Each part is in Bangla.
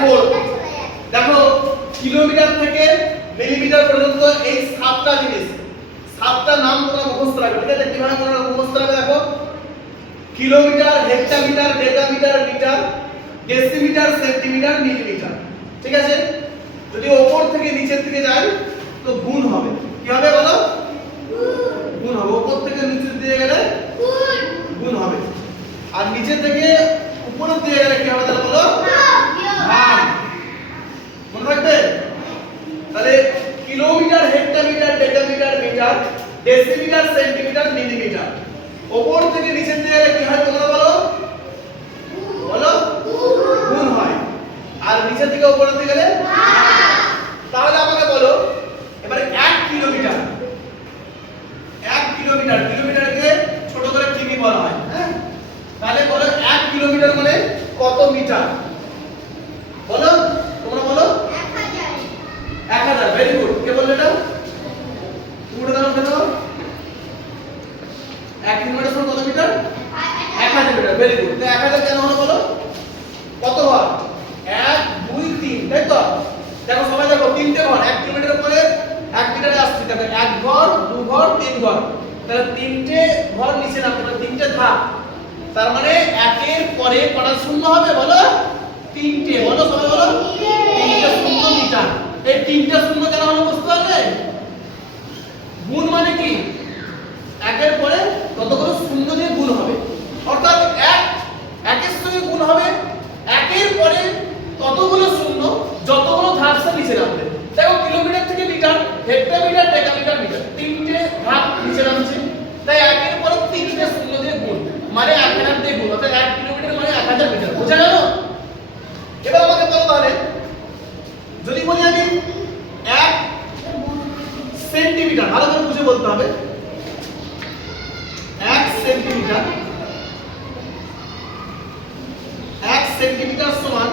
4। দেখো কিলোমিটার থেকে মিলিমিটার পর্যন্ত এই 7টা জিনিস, 7টা নাম তোমরা মুখস্থ রাখবে। ঠিক আছে, কিভাবে তোমরা মুখস্থ রাখবে দেখো, kilometre, hectometre, decametre, metre, decimetre, centimetre, millimetre. ঠিক আছে, যদি উপর থেকে নিচের দিকে যায় তো গুণ হবে। কি হবে বলো? গুণ হবে। উপর থেকে নিচের দিকে গেলে গুণ হবে, আর নিচের থেকে উপরের দিকে গেলে কি হবে তাহলে বলো? ভাগ। মনে থাকবে? তাহলে kilometre, hectometre, decametre, metre, decimetre, centimetre, millimetre. উপর থেকে নিচের দিকে গেলে কি হয় তোমরা বলো? বলো? গুণ হয়। আর নিচের দিকে উপরের দিকে গেলে ভাগ। তাহলে আমাকে বলো এবারে 1 কিলোমিটার, 1 কিলোমিটার, কিলোমিটারকে ছোট করে কিমি বলা হয়, হ্যাঁ? তাহলে বলো 1 কিলোমিটার মানে কত মিটার? বলো, তোমরা বলো। 1000। Very good. কে বললে এটা? পুরো দাও কেন? 1 কিলোমিটার সমান কত মিটার? 1000 মিটার। Very good. তো 1000 কেন হলো বলো? কত ঘর? 1 2 3, তাই তো? দেখো সবাই দেখো, তিনটে ঘর। 1 কিলোমিটার পরে 1 মিটারে আসছে। দেখো 1 ঘর, 2 ঘর, 3 ঘর। তাহলে তিনটে ঘর নিচে নামবে, তাহলে তিনটে ধাপ। তার মানে 1 এর পরে কটা শূন্য হবে বলো? 3টে। বলো সবাই বলো। 3টে শূন্য মিটার। এই 3টে শূন্য কেন হলো বুঝতে পারলে? গুণ মানে কি? 1 এর পরে কতগুলো শূন্য দিয়ে গুণ হবে, অর্থাৎ 1 এর সঙ্গে গুণ হবে 1 এর পরে ততগুলো শূন্য যতগুলো ধাপ সে নিচে নামবে। দেখো কিলোমিটার থেকে মিটার, হেক্টোমিটার, ডেকামিটার, মিটার, তিনটে ধাপ নিচে নামছে, তাই 1 এর পরে 3টে শূন্য দিয়ে গুণ, মানে 1000 দিয়ে গুণ, অর্থাৎ 1 কিলোমিটার মানে 1000 মিটার। বুঝা গেল? এবার আমাকে বলো তাহলে, যদি বলি আমি 1 সেন্টিমিটার, ভালো করে বুঝে বলতে হবে। 1 সেন্টিমিটার, 1 সেন্টিমিটার সমান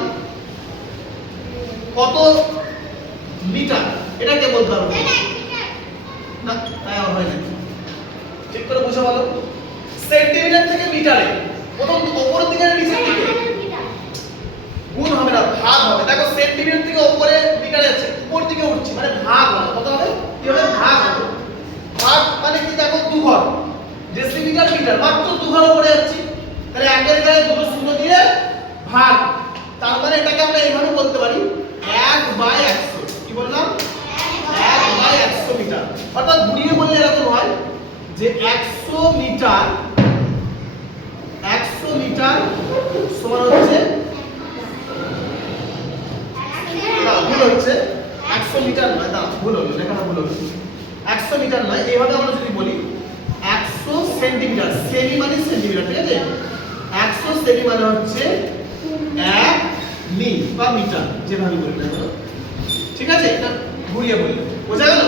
কত মিটার? এটাকে বলতে হবে না, তাই আর হয় না। ঠিক করে বুঝে বলো। সেন্টিমিটার থেকে মিটারে প্রথম উপরের দিকে না নিচের দিকে? গুণ হবে না, ভাগ হবে। দেখো সেন্টিমিটার থেকে উপরে মিটারে আছে, উপর দিকে উঠছে মানে ভাগ হবে। কত হবে? কি হবে? ভাগ হবে। ভাগ মানে কি? দেখো 2 ঘর, ডেসিমিটার, মিটার, মাত্র 2 ঘর উপরে যাচ্ছি, তাহলে 1 এর গায়ে দুটো শূন্য দিয়ে ভাগ। তার মানে এটাকে আমরা এইভাবে বলতে পারি 1/100। কি বললাম? 1/100 মিটার। অর্থাৎ ঘুরিয়ে বললে এরকম হয় যে 100 মিটার, 100 মিটার সমান হচ্ছে, না ভুল হচ্ছে, 100 মিটার নয়, না ভুল হলো, লেখাটা ভুল হলো। 100 মিটার নয়, এইভাবে আমরা যদি বলি 100 সেন্টিমিটার, সেমি মানে সেন্টিমিটার, ঠিক আছে? 100 সেমি মানে হচ্ছে 1 মি বা মিটার, যেভাবে বলি না, ঠিক আছে? এটা ঘুরিয়ে বললে বোঝা গেল?